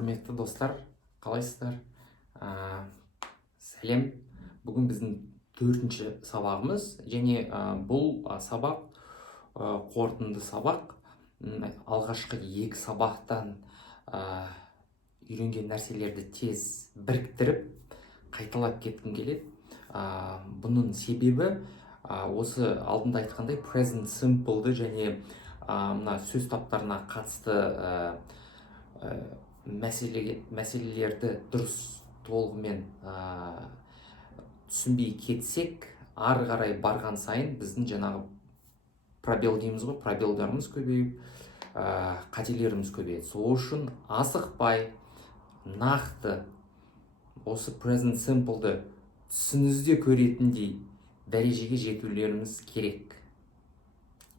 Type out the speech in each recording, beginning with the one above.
Құрметті достар, қалайсыздар? Сәлем. Бүгін біздің 4-ші сабағымыз, және бұл сабақ қорытынды сабақ. Алғашқы 2 сабақтан үйренген нәрселерді тез біріктіріп, қайталап кеткім келеді. Бұның себебі осы алдында айтқандай present simple'ды және мына сөз таптарына қатысты мәселелерді дұрыс толығымен түсінбей кетсек, ары қарай барған сайын біздің жаңағы пробел дейміз ғой, пробелдарымыз көбейіп, қателеріміз көбейеді. Сол үшін асықпай, нақты осы present simple'ды түсіңізде көретіндей дәрежеге жетулеріміз керек.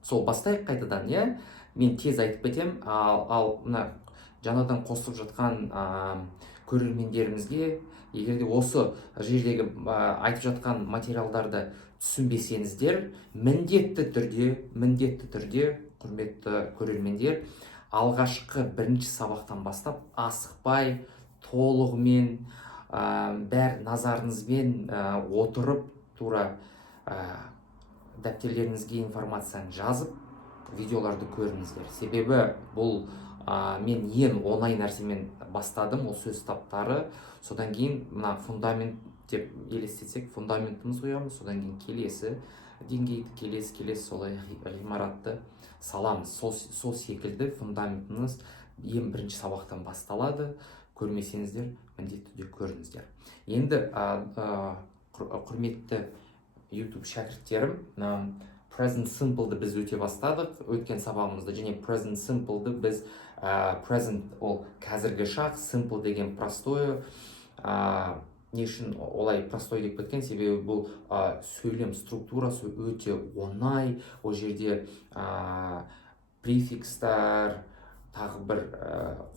Сол бастайық қайтадан, иә? Мен тез айтып кетем, ал мына жаңадан қосылып жатқан көрермендерімізге, егер де осы жердегі айтып жатқан материалдарды түсінбесеңіздер, міндетті түрде, құрметті көрермендер, алғашқы 1-ші сабақтан бастап асықпай, толығымен, бәр назарыңызбен отырып, тура дәптерлеріңізге информацияны жазып, видеоларды көріңіздер. Себебі бұл мен ең оңай нәрсемен бастадым, ол сөз таптары. Содан кейін мына фундамент деп елестетсек, фундаментіміз қоямыз, содан кейін келесі деңгейді, келесі солай ғимаратты саламыз. Сол секілді фундаментіміз ең 1-ші сабақтан басталады. Көрмесеңіздер, міндетті түрде көріңіздер. Енді құрметті YouTube шәкірттерім, present simple'ды біз өте бастадық өткен сабағымызда, және present simple'ды біз present ол қазіргі шақ, simple деген простой. Не үшін олай простой деп кеткен? Себебі бұл сөйлем структурасы өте оңай. Ол жерде префикстар, тағы бір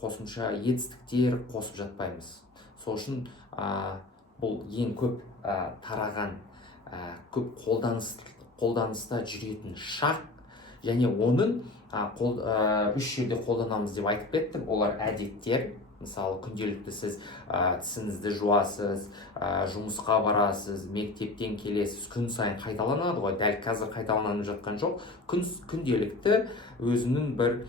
қосымша етістіктер қосып жатпаймыз. Сол үшін бұл ең көп тараған, көп қолданыста жүретін шақ, және оның 3 жерде қолданамыз деп айтып кеттім. Олар әдеттер. Мысалы, күнделікті сіз тісіңізді жуасыз, жұмысқа барасыз, мектептен келесіз, күн сайын қайталанады ғой. Дәл қазір қайталанып жатқан жоқ. Күнделікті өзінің бір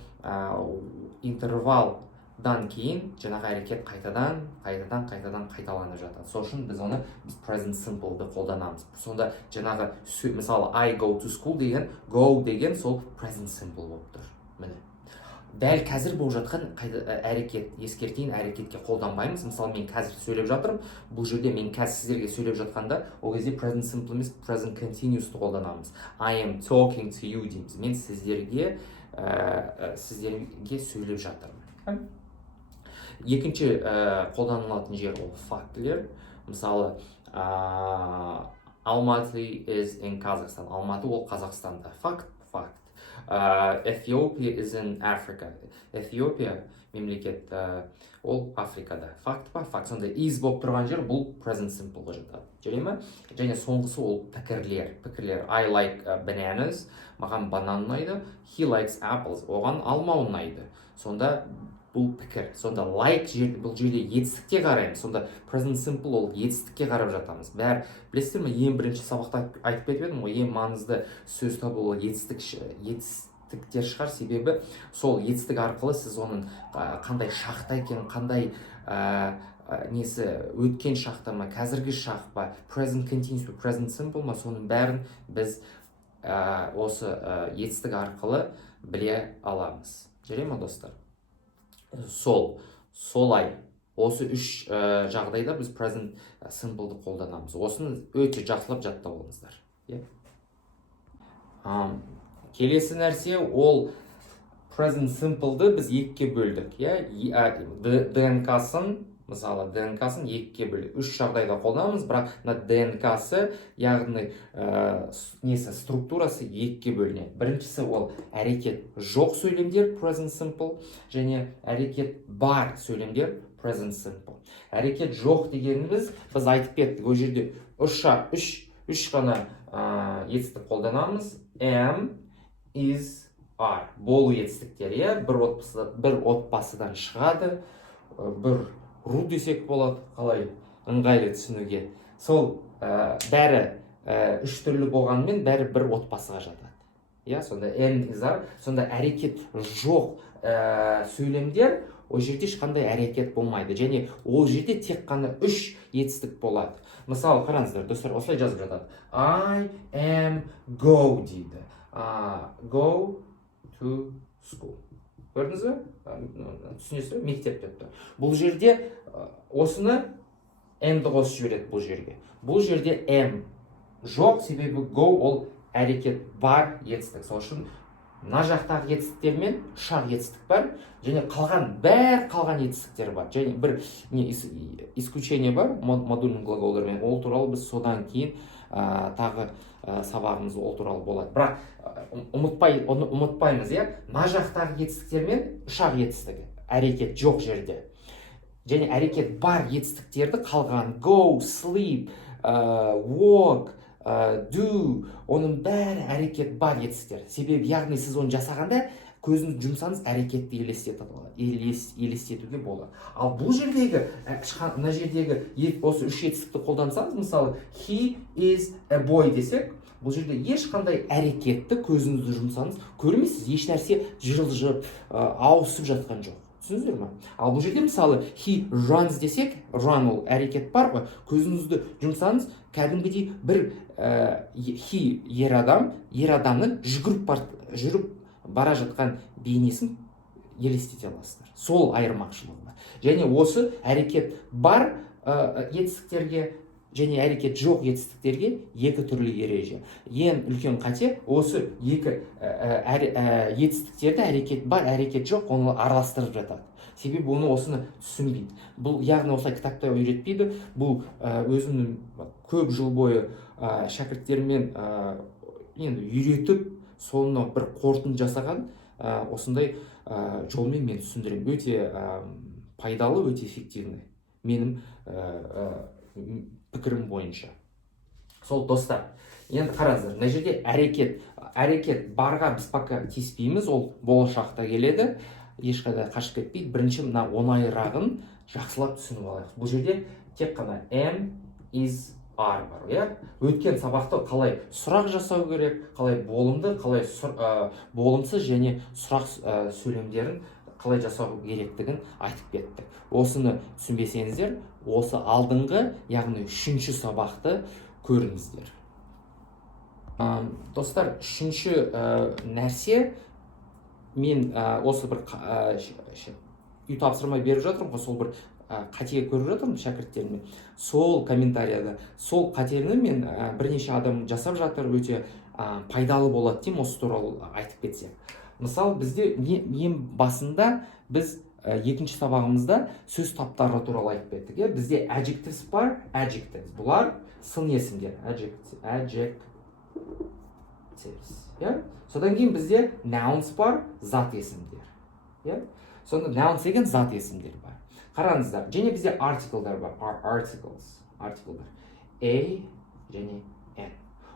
интервалдан кейін жаңағы әрекет қайтадан қайталанып жатады. Сол үшін біз оны present simple'ды қолданамыз. Сонда жаңағы мысалы I go to school деген, go деген сол present simple болып тұр. Міне. Дәл қазір болып жатқан әрекет, ескертейін, әрекетке қолданбаймыз. Мысалы, мен қазір сөйлеп жатырмын. Бұл жерде мен қазір сіздерге сөйлеп жатқанда, ол кезде present simple емес, present continuous'ты қолданамыз. I am talking to you дейміз. Мен сіздерге сөйлеп жатырмын. Екінші қолданылатын жер ол фактілер. Мысалы, Almaty is in Kazakhstan. Алматы ол Қазақстанда. Факт. Ethiopia is in Africa. Ethiopia мемлекет ол Африкада. Факт па? Факт. Сонда is болып тұрған жер бұл present simple'ға жатады. Жүре ме? Және соңғысы ол пікірлер. I like bananas. Маған банан ұнайды. He likes apples. Оған алма ұнайды. Сонда бұл пікір. Сонда like бұл жерде етістікке қараймыз. Сонда present simple ол етістікке қарап жатамыз. Білесіздер ме, ең 1-ші сабақта айтып кетіп едім, ең маңызды сөз табу ол етістіктер шығар. Себебі сол етістік арқылы сіз оның қандай шақта екен, қандай өткен шақта ма, қазіргі шақ па, present continuous па, present simple ма, соның бәрін біз осы етістік арқылы біле аламыз. Жүре ме, достар? Солай. Осы 3 жағдайда біз present simple'ды қолданамыз. Осыны өте жақсылап жаттап алыңыздар. Келесі нәрсе ол present simple'ды біз 2-ке бөлдік. ДНК-сын, мысалы, ДНК-сын 2-ке бөлдік. 3 жағдайда қолданамыз, бірақ ДНК-сы, яғни структурасы 2-ке бөлінеді. Біріншісі ол әрекет жоқ сөйлемдер, present simple, және әрекет бар сөйлемдер, present simple. Әрекет жоқ дегеніміз, біз айтып кеттік, ол жерде 3 ғана етістік қолданамыз. Am, is, are. Болу етістіктер, бір отбасыдан шығады. бір ру десек болады, қалай ыңғайлы түсінуге. Сол бәрі үш түрлі болғанымен бәрі бір отбасыға жатады. Иә, сонда and is are, сонда әрекет жоқ сөйлемдер, ол жерде ешқандай әрекет болмайды. Және ол жерде тек қана үш етістік болады. Мысалы, қараңыздар, достар, осылай жазып жатады. I am go дейді. Go to school. Көрдіңіз бе? Түсінесіз бе? Мектеп деп тұр. Бұл жерде осыны am-ді қосып жібереді бұл жерге. Бұл жерде am жоқ, себебі go ол әрекет бар етістік. Сол үшін мына жақтағы етістіктермен шақ етістік бар, және қалған етістіктер бар. Және бір исключение бар модульный глаголдармен. Ол туралы біз содан кейін тағы сабағымыз ол туралы болады. Бірақ ұмытпаймыз, иә? Мына жақтағы етістіктермен шақ етістігі. Әрекет жоқ жерде. Және әрекет бар етістіктерді қалған go, sleep, walk, do, оның бәрі әрекет бар етістіктер. Себебі, яғни сіз оны жасағанда көзіңізді жұмсаңыз әрекетті елестетуге болады. Ал бұл жердегі, мына жердегі осы үш етістікті қолдансаңыз, мысалы he is a boy десек, бұл жерде ешқандай әрекетті көзіңізді жұмсаңыз көрмейсіз, еш нәрсе жылжып, ауысып жатқан жоқ. Түсіндіңіздер ме? Ал бұл жерде мысалы he runs десек, run ол әрекет бар ғой, көзіңізді жұмсаңыз кәдімгідей бір he ер адамның жүріп бара жатқан бейнесін елестете аласыздар. Сол айырмақшылығы. Және осы әрекет бар етістіктерге және әрекет жоқ етістіктерге екі түрлі ереже. Ең үлкен қате осы екі етістіктерді әрекет бар, әрекет жоқ, оны араластырып жатады. Себебі оны осыны түсінбейді. Бұл яғни осылай кітапта үйретпейді. Бұл өзімнің көп жыл бойы шәкірттермен енді үйретіп, соны бір қорытынды жасаған осындай жолмен мен түсіндіремін. Өте пайдалы, өте эффективный. Менің пікірім бойынша. Сол достар. Енді қараңыздар, мына жерде әрекет барға біз пока тиіспейміз, ол болашақта келеді, ешқайда қашып кетпейді. Бірінші мына оңайрағын жақсылап түсініп алайық. Бұл жерде тек қана am, is, are бар, иә? Өткен сабақта қалай сұрақ жасау керек, қалай болымды, қалай болымсыз және сұрақ сөйлемдерін қалай жасау керектігін айтып кеттік. Осыны түсінбесеңіздер, осы алдыңғы, яғни үшінші сабақты көріңіздер. Достар, үшінші нәрсе, мен осы бір үй тапсырма беріп жатырмын, сол бір қате көріп жатырмын шәкірттеріме. Сол комментарияда, сол қатені мен бірнеше адам жасап жатыр, өте пайдалы болады деймін, осы туралы айтып кетсек. Мысалы, бізде ең басында біз екінші сабағымызда сөз таптары туралы айтып кеттік. Бізде adjectives бар, adjectives. Бұлар сын есімдер. Adjectives. Содан кейін бізде nouns бар, зат есімдер. Сонда nouns деген зат есімдер бар. Қараңыздар, және бізде article'дар бар. Articles. A және N.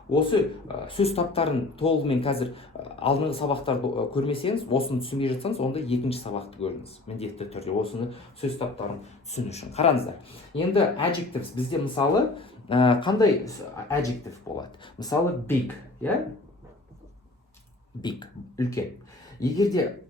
Осы сөз таптарын толығымен қазір алдыңғы сабақтарды көрмесеңіз, осыны түсінбей жатсаңыз, онда екінші сабақты көріңіз. Міндетті түрде осыны сөз таптарын түсіну үшін. Қараңыздар. Енді adjectives бізде мысалы қандай adjective болады? Мысалы big, big, үлкен. Егерде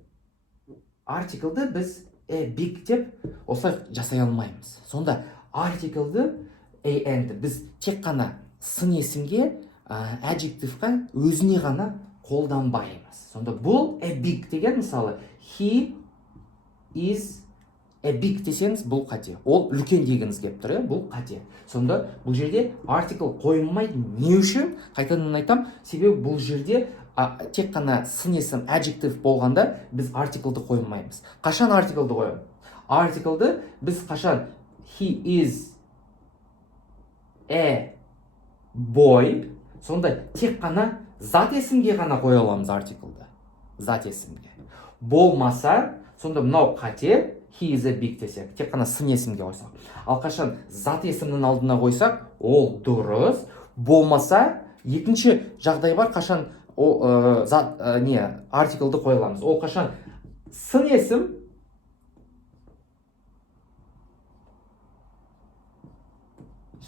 article'ды біз big деп осылай жасай алмаймыз. Сонда article'ды and біз тек қана сын есімге adjective'ға өзіне ғана қолданбаймыз. Сонда бұл a big деген, мысалы he is a big десеңіз, бұл қате. Ол үлкен дегіңіз келіп тұр, бұл қате. Сонда бұл жерде article қойылмайды. Не үшін? Қайтадан айтам, себебі бұл жерде тек қана сын есім adjective болғанда біз article'ды қоймаймыз. Қашан article'ды қоямыз? Article'ды біз қашан he is a boy, сонда тек қана зат есімге ғана қоя аламыз article'ды. Зат есімге. Болмаса, сонда мынау қате, he is a big десек, тек қана сын есімге қойсақ. Ал қашан зат есімнің алдына қойсақ, ол дұрыс. Болмаса, екінші жағдай бар, қашан article'ды қоя аламыз. Ол қашан сын есім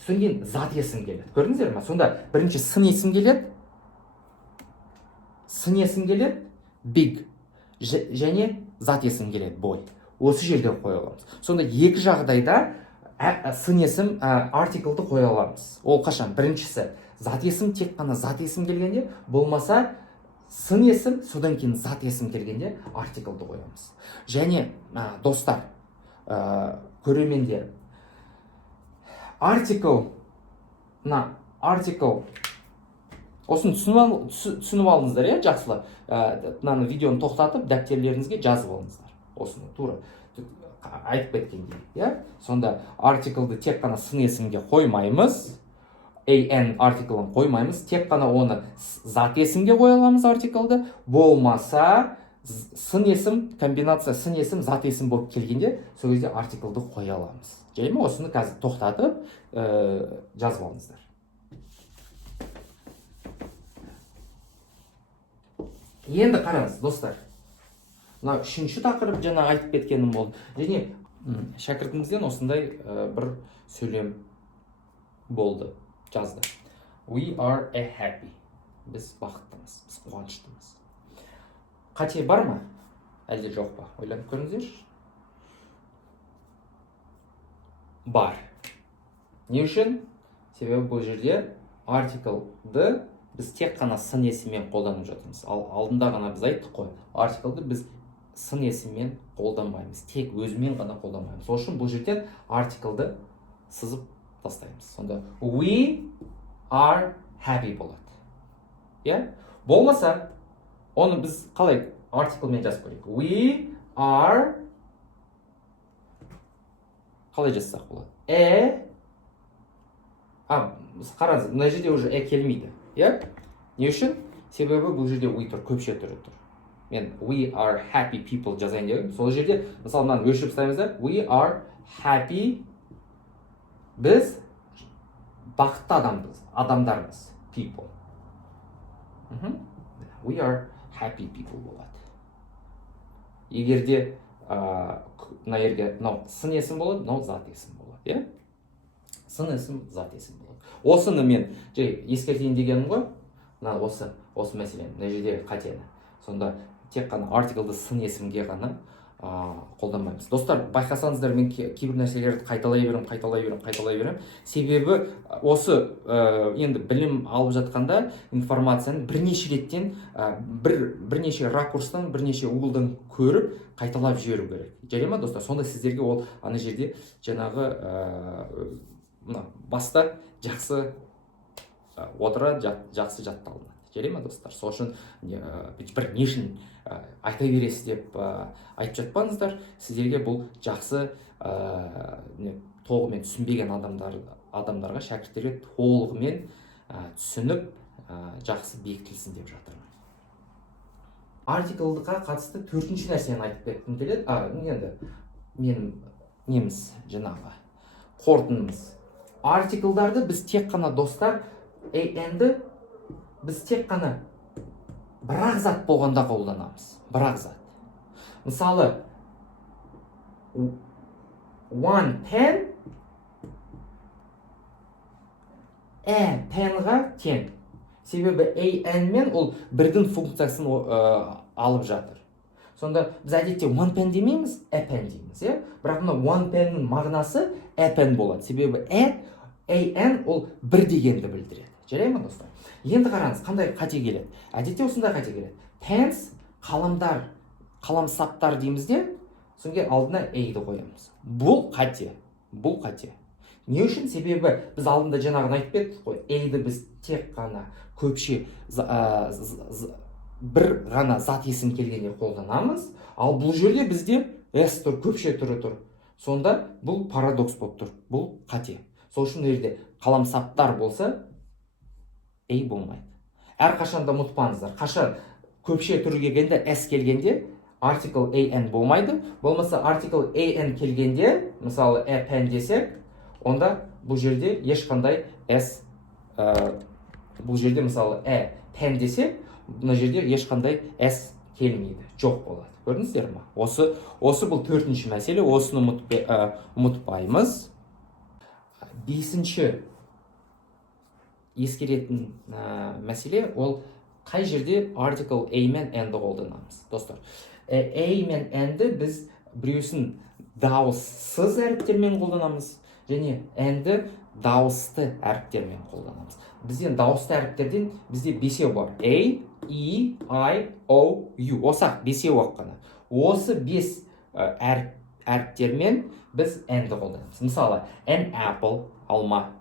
содан кейін зат есім келеді. Көрдіңіздер ме? Сонда бірінші сын есім келеді. Сын есім келеді, big. Және зат есім келеді, boy. Осы жерде қоя аламыз. Сонда екі жағдайда сын есім артиклды қоя аламыз. Ол қашан? Біріншісі зат есім, тек қана зат есім келгенде, болмаса сын есім, содан кейін зат есім келгенде артиклды қоямыз. Және достар, көрермендер, артикл, осыны түсініп алыңыздар, жақсылап. Мынаны видеоны тоқтатып, дәптерлеріңізге жазып алыңыздар. Осыны тура айтып кеткендей. Сонда артиклды тек қана сын есімге қоймаймыз, an артиклын қоймаймыз, тек қана оны зат есімге қоя аламыз артиклды. Болмаса сын есім, комбинация сын есім, зат есім болып келгенде, сол кезде артиклды қоя аламыз. Және осыны қазір тоқтатып жазып алыңыздар. Енді қараңыз, достар. Мына үшінші тақырып жаңа айтып кеткенім болды. Және шәкіртімізден осындай бір сөйлем болды, жазды. We are happy. Біз бақыттымыз, біз қуаныштымыз. Қате бар ма? Әлде жоқ па? Ойланып көріңіздерші. Бар. Не үшін? Себебі бұл жерде артиклды біз тек қана сын есіммен қолданып жатырмыз. Ал алдында ғана біз айттық қой, артиклды біз сын есіммен қолданбаймыз, тек өзімен ғана қолданбаймыз. Сол үшін бұл жерден артиклды сызып тастаймыз. Сонда we are happy болады. Болмаса, оны біз қалай артиклмен жазып көрейік? We are, қалай жазсақ болады? Қараңыз, мына жерде уже келмейді. Не үшін? Себебі бұл жерде we тұр, көпше түрі тұр. Мен we are happy people жазайын деп. Сол жерде, мысалы, мынаны өшіріп тастаймыз да, we are happy, біз бақытты адамдармыз, people. We are happy people болады. Егерде мына жерге сын есім болады, зат есім болады. Сын есім, зат есім болады. Осыны мен ескертейін дегенім ғой, осы мәселені, мына жерде қатені. Сонда тек қана артиклды сын есімге ғана қолданбаймыз. Достар, байқасаңыздар, мен кейбір нәрселерді қайталай берем. Себебі осы енді білім алып жатқанда информацияны бірнеше реттен, бірнеше ракурстан, бірнеше углдан көріп, қайталап жіберу керек. Жарай ма, достар? Сонда сіздерге ол ана жерде жаңағы баста жақсы отырады, жақсы жатталынады. Жарай ма, достар? Сол үшін бір нешін айта бересіз деп айтып жатпаңыздар. Сіздерге бұл жақсы толығымен түсінбеген адамдарға, шәкірттерге толығымен түсініп жақсы бекітілсін деп жатырмын. Артиклдыға қатысты төртінші нәрсені айтып кеткім келеді. Енді менің жаңағы қорытындымыз. Артиклдарды біз тек қана, достар, and-ді біз тек қана бірақ зат болғанда қолданамыз. Бірақ зат. Мысалы, one pen penға тең. Себебі an мен ол бірдің функциясын алып жатыр. Сонда біз әдетте one pen демейміз, a pen дейміз. Бірақ мына one penнің мағынасы a pen болады. Себебі an ол бір дегенді білдіреді. Жарай ма, достар? Енді қараңыз, қандай қате келеді? Әдетте осындай қате келеді. Pens, қаламдар, қаламсаптар деймізде, соңғы алдына ді қоямыз. Бұл қате. Не үшін? Себебі біз алдында жаңағын айтып кеттік қой. Ді біз тек қана көпше бір ғана зат есім келгенде қолданамыз, ал бұл жерде бізде s тұр, көпше түрі тұр. Сонда бұл парадокс болып тұр. Бұл қате. Сол үшін жерде қаламсаптар болса, болмайды. Әр қашанда ұмытпаңыздар. Қашан көпше түрі келгенде, s келгенде, артикл an болмайды. Болмаса артикл an келгенде, мысалы a pen десек, онда бұл жерде ешқандай s, бұл жерде мысалы a pen десек, бұл жерде ешқандай s келмейді, жоқ болады. Көрдіңіздер ме? Осы бұл төртінші мәселе, осыны ұмытпаймыз. Бесінші ескеретін мәселе ол қай жерде article a мен and-ді қолданамыз достар. A мен and-ді біз біреусін дауыссыз әріптермен қолданамыз және and-ді дауысты әріптермен қолданамыз. Бізден дауысты әріптерден бізде бесеу бар. A, E, I, O, U. Осы бесеу қана. Осы бес әріптермен біз and-ді қолданамыз. Мысалы, an apple, алма,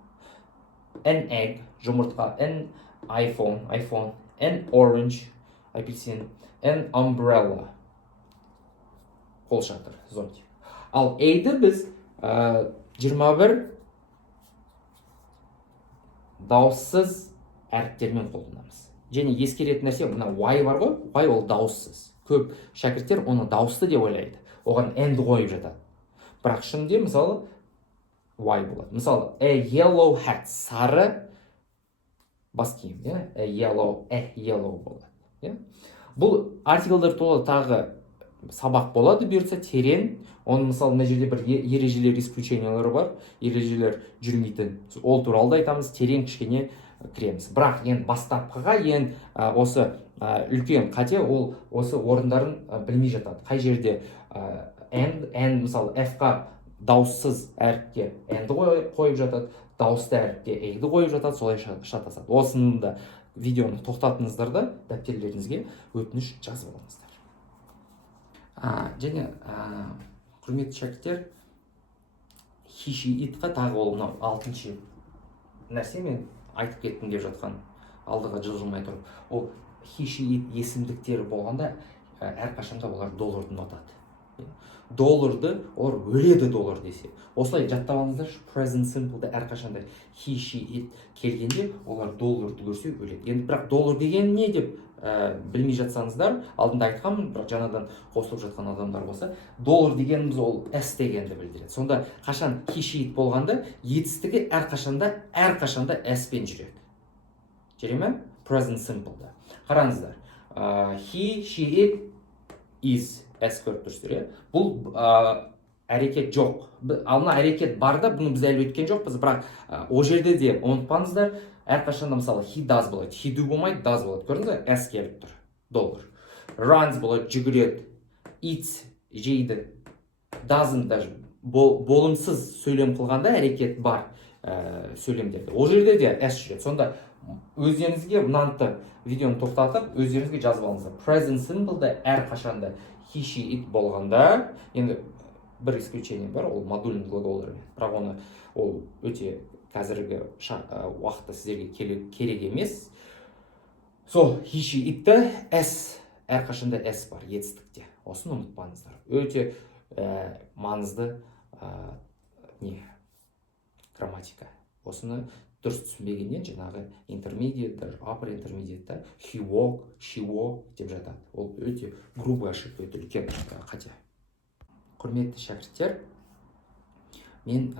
an egg, жұмыртқа, an iPhone, an orange, апельсин, an umbrella, қолшатыр, зонтик. Ал A-ді біз 21 дауыссыз әріптермен қолданамыз. Және ескеретін нәрсе, мына Y бар ғой, Y ол дауыссыз. Көп шәкірттер оны дауысты деп ойлайды. Оған and қойып жатады. Бірақ шынында мысалы Y болады. Мысалы, a yellow hat, сары бас киім, a yellow болады. Бұл артиклдар толы тағы сабақ болады бұйыртса терең. Оның мысалы мына жерде бір ережелер, исключениялары бар. Ережелер жүрмейтін. Ол туралы да айтамыз, терең кішкене кіреміз. Бірақ енді бастапқыға осы үлкен қате ол осы орындарын білмей жатады. Қай жерде and мысалы F-қа дауыссыз әріпке and-ді қойып жатады, дауысты әріпке a-ді қойып жатады, солай шатасады. Осыны да видеоны тоқтатыңыздар да дәптерлеріңізге өтініш жазып алыңыздар. Және құрметті шәкірттер, he, she, it-қа тағы ол мынау 6-шы нәрсе мен айтып кеттім деп жатқан алдыға жылжымай тұрып. Ол he, she, it есімдіктері болғанда әрқашанда олар долларды ұнатады. Долларды олар өледі доллар десе. Осылай жаттап алыңыздар, present simple-ді әрқашанда he, she, it келгенде олар долларды көрсе өледі. Енді бірақ доллар деген не деп білмей жатсаңыздар, алдында айтқанмын, бірақ жаңадан қосылып жатқан адамдар болса, доллар дегеніміз ол s дегенді білдіреді. Сонда қашан he, she, it болғанда етістігі әрқашанда s пен жүреді. Жүре ме? Present simple-да. Қараңыздар. He, she, it, is s көріп тұрсыздар. Бұл әрекет жоқ. Алына әрекет бар да, бұны біз әлі өткен жоқпыз, бірақ о жерде де ұмытпаңыздар, әрқашанда мысалы he does болады, he do болмайды, does болады. Көрдіңіз бе? S келіп тұр. Доллар. Runs болады, жүгіреді. Eats жейді. Doesn't даже болымсыз сөйлем қылғанда әрекет бар сөйлемдерде. О жерде де S жүреді. Сонда өздеріңізге мынаны видеоны тоқтатып, өздеріңізге жазып алыңыздар. Present simple-да әрқашанда he, she, it болғанда, енді бір исключение бар, ол модульный глаголдар. Бірақ оны ол өте қазіргі уақытта сіздерге керек емес. Сол he, she, it-ті s, әрқашанда s бар етістікте. Осыны ұмытпаңыздар. Өте маңызды грамматика. Осыны дұрыс түсінбегеннен жаңағы intermediate, upper intermediate-та he walk, she walk деп жатады. Ол өте грубый ошибка, өте үлкен қате. Құрметті шәкірттер, мен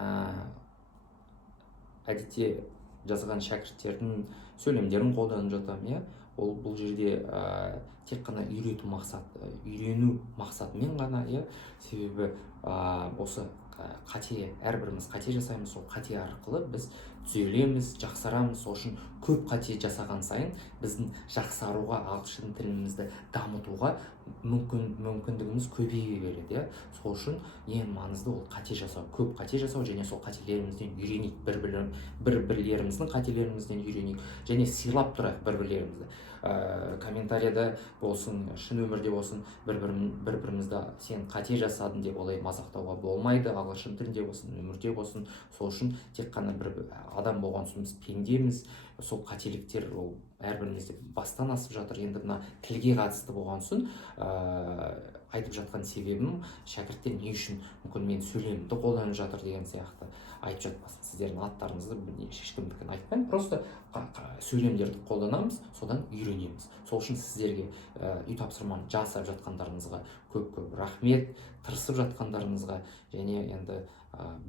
әдетте жазған шәкірттердің сөйлемдерін қолданып жатамын. Ол бұл жерде тек қана үйрену мақсатымен ғана, себебі осы қате, әрбіріміз қате жасаймыз, сол қате арқылы біз түзелеміз, жақсарамыз. Сол үшін көп қате жасаған сайын біздің жақсаруға, ағылшын тілімізді дамытуға мүмкіндігіміз көбейе береді. Сол үшін ең маңызды ол қате жасау, көп қате жасау, және сол қателерімізден үйренейік, бір-бірлеріміздің қателерімізден үйренейік, және сыйлап тұрайық бір-бірлерімізді. Комментарияда болсын, шын өмірде болсын, бір-бірімізді сен қате жасадың деп олай мазақтауға болмайды. Ағылшын тілінде болсын, өмірде болсын. Сол үшін тек қана бір адам болған соң біз пендеміз. Сол қателіктер ол әрбірімізде бастан асып жатыр. Енді мына тілге қатысты болған соң айтып жатқан себебім, шәкірттер не үшін мүмкін мен сөйлемді қолданып жатыр деген сияқты айтып жатпасын. Сіздердің аттарыңызды ешкімдікін айтпаймын, просто сөйлемдерді қолданамыз, содан үйренеміз. Сол үшін сіздерге үй тапсырманы жасап жатқандарыңызға көп рахмет, тырысып жатқандарыңызға, және енді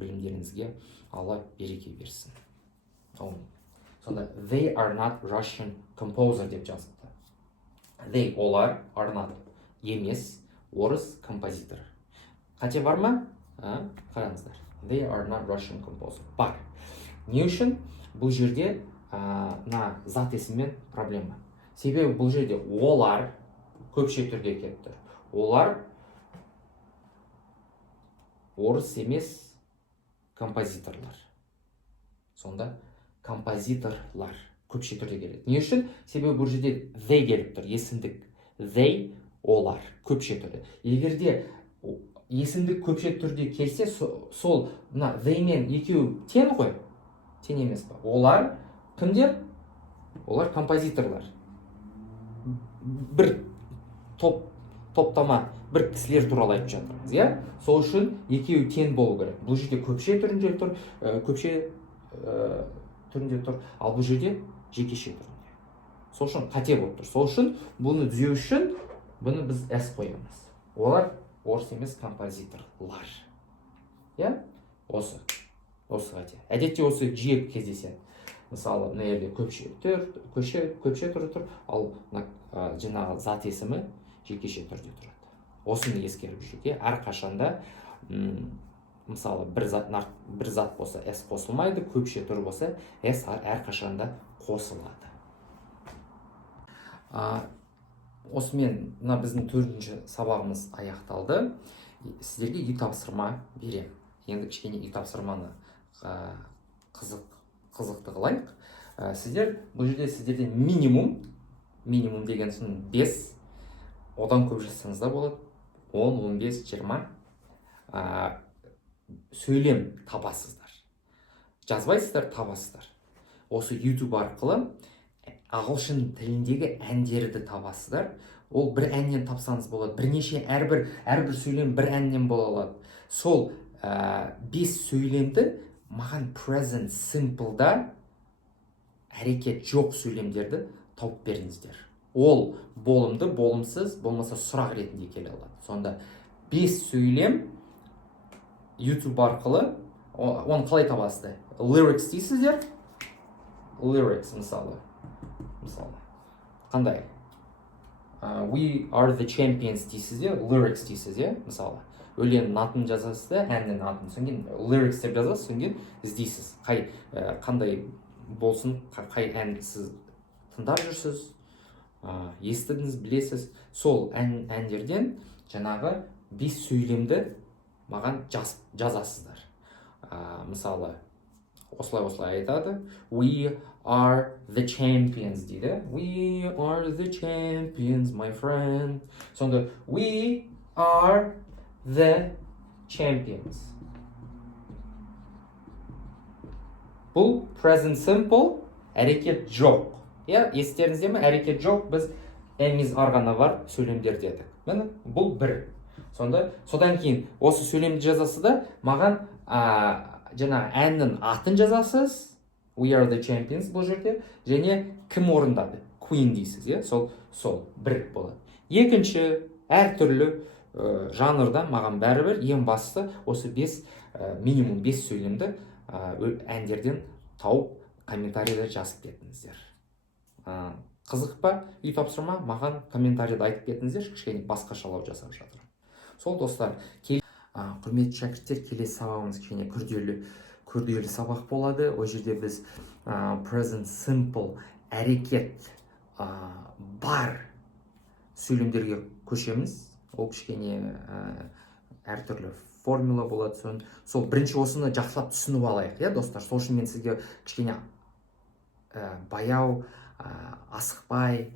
білімдеріңізге Алла береке берсін. Сонда they are not Russian composer деп жазыпты. They, олар, are not, емес, орыс композитор. Қате бар ма? Қараңыздар. They are not Russian composer. Бар. Не үшін? Бұл жерде мына зат есіммен проблема. Себебі бұл жерде олар көпше түрде келіп тұр. Олар орыс емес композиторлар. Сонда композиторлар көпше түрде келеді. Не үшін? Себебі бұл жерде they келіп тұр, есімдік. They, олар көпше түрде. Егер де есімдік көпше түрде келсе, сол мына they мен екеуі тең ғой? Тең емес па? Олар кімдер? Олар композиторлар. Бір топтама, бір кісілер туралы айтып жатырмыз, иә? Сол үшін екеуі тең болу керек. Бұл жерде көпше түрінде тұр, түрінде тұр, ал бұл жерде жекеше түрінде. Сол үшін қате болып тұр. Сол үшін бұны түзеу үшін бұны біз s қоямыз. Олар орыс емес композиторлар. Иә? Осы қате. Әдетте осы жиі кездеседі. Мысалы, мына жерде көпше түрі тұр, ал жаңағы зат есімі жекеше түрде тұрады. Осыны ескеріп жүрейік. Әрқашанда мысалы бір зат болса s қосылмайды, көпше түр болса s әрқашанда қосылады. Осымен мына біздің 4-ші сабағымыз аяқталды. Сіздерге үй тапсырма беремін. Енді кішкене үй тапсырманы қызықты қылайық. Сіздер бұл жерде сіздерден минимум деген соң 5, одан көп жазсаңыз да болады, 10, 15, 20 сөйлем табасыздар. Жазбайсыздар, табасыздар. Осы YouTube арқылы ағылшын тіліндегі әндерді табасыздар. Ол бір әннен тапсаңыз болады. Бірнеше әрбір сөйлем бір әннен бола алады. Сол 5 сөйлемді маған present simple'да әрекет жоқ сөйлемдерді тауып беріңіздер. Ол болымды, болымсыз, болмаса сұрақ ретінде келе алады. Сонда 5 сөйлем YouTube арқылы, оны қалай табасыздар? Lyrics дейсіздер. Lyrics мысалы. Қандай? We are the champions дейсіздер. Lyrics дейсіздер. Мысалы. Өлеңнің атын жазасыз да, әннің атын. Соң кейін lyrics деп жазасыз, соң кейін іздейсіз. Қандай болсын, қай ән сіз тыңдап жүрсіз, естідіңіз, білесіз. Сол әндерден жаңағы 5 сөйлемді маған жазасыздар. Мысалы, осылай айтады. We are the champions дейді. We are the champions, my friend. Сонда we are the champions. Бұл present simple, әрекет жоқ. Естеріңізде ме? Әрекет жоқ, біз әміз арғаны бар сөйлемдер дедік. Міне, бұл бір. Содан кейін осы сөйлемді жазасыз да, маған жаңа әннің атын жазасыз. We are the champions бұл жерде. Және кім орындады? Queen дейсіз, сол бір болады. Екінші, әртүрлі жанрда маған бәрібір, ең басты осы минимум 5 сөйлемді әндерден тауып комментарийда жазып кетіңіздер. Қызық па? Үй тапсырма, маған комментарийда айтып кетіңіздер, кішкене басқашалау жасап жатырмын. Сол достар, құрметті шәкірттер, келесі сабағымыз кішкене күрделі сабақ болады. Ол жерде біз present simple әрекет бар сөйлемдерге көшеміз. Ол кішкене әртүрлі формула болады. Сол бірінші осыны жақсылап түсініп алайық, достар. Сол үшін мен сізге кішкене баяу, асықпай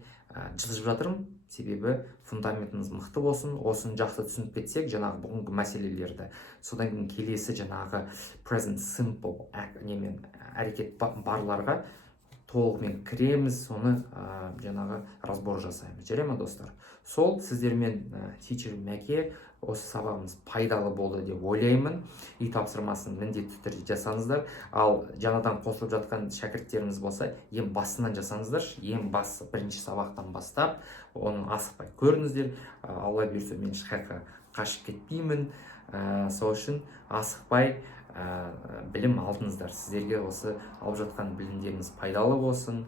жылжып жатырмын. Себебі фундаментіңіз мықты болсын. Осыны жақсы түсініп кетсек, жаңағы бүгінгі мәселелерді, содан кейін келесі жаңағы present simple әрекет барларға толығымен кіреміз, соны жаңағы разбор жасаймыз. Жарай ма, достар? Сол сіздермен тичер Мәке, осы сабағымыз пайдалы болды деп ойлаймын. Үй тапсырмасын міндетті түрде жасаңыздар. Ал жаңадан қосылып жатқан шәкірттеріміз болса, ең басынан жасаңыздар. Ең басы бірінші сабақтан бастап, оны асықпай көріңіздер. Алла бұйырса, мен ешқайда қашып кетпеймін. Сол үшін асықпай білім алдыңыздар. Сіздерге осы алып жатқан білімдеріңіз пайдалы болсын.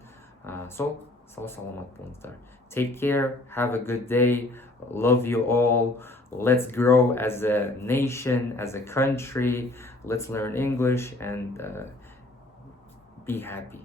Сол саламат болыңыздар. Take care, have a good day, love you all. Let's grow as a nation, as a country. Let's learn English and be happy.